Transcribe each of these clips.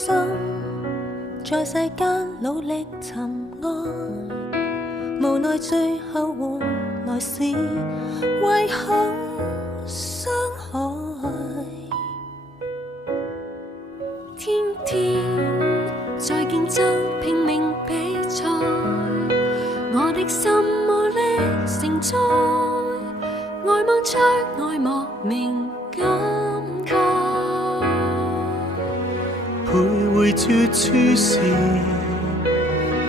心，在世間努力尋安，無奈最後換來是遺憾傷害。天天在競爭拼命比賽，我的心無力承載，愛望出愛莫名感慨。徘徊絕處時，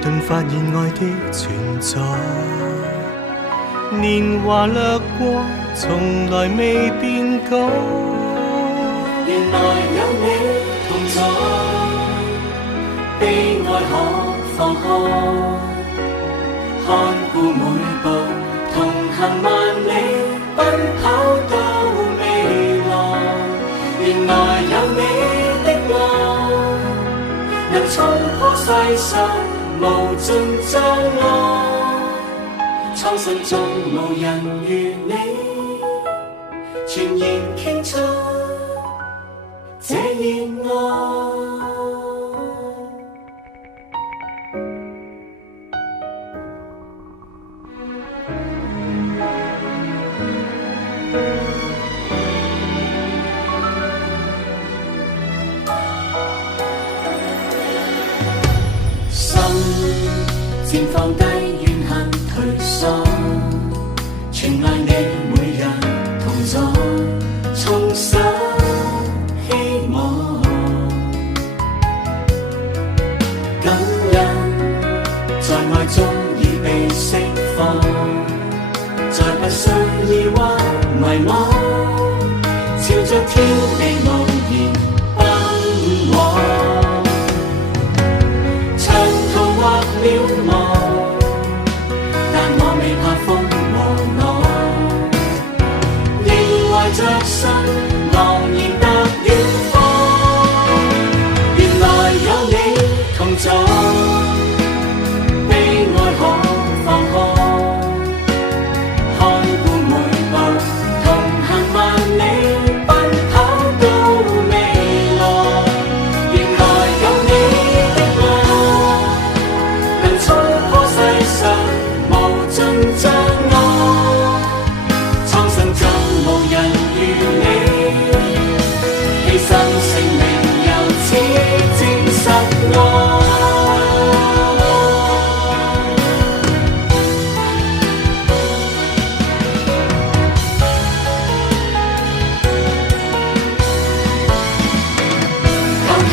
頓發現愛的存在。年華掠過，從來未變改。原來有你同在，悲哀可放開，看顧每步，同行萬里，奔跑到未來。原來有你的愛，能衝破世上無盡障礙。蒼生中無人如你，全然傾出這熱愛。心漸放低怨恨退縮，全賴你每日同在，重拾希望。感恩在愛中已被釋放，再不需疑惑迷惘，朝着天地無言奔往。長途或渺茫，但我未怕風和浪，仍懷着信昂然踏遠方。原來有你同在，悲哀可放開，看顧每步，同行萬里，奔跑到未來。原來有你的愛，能衝破世上無盡障礙。蒼生中無人如你，犧牲性命由此證實愛。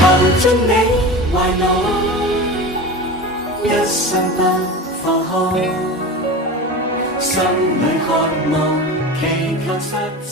求進你懷內，一生不放開，心裏渴望，祈求實踐。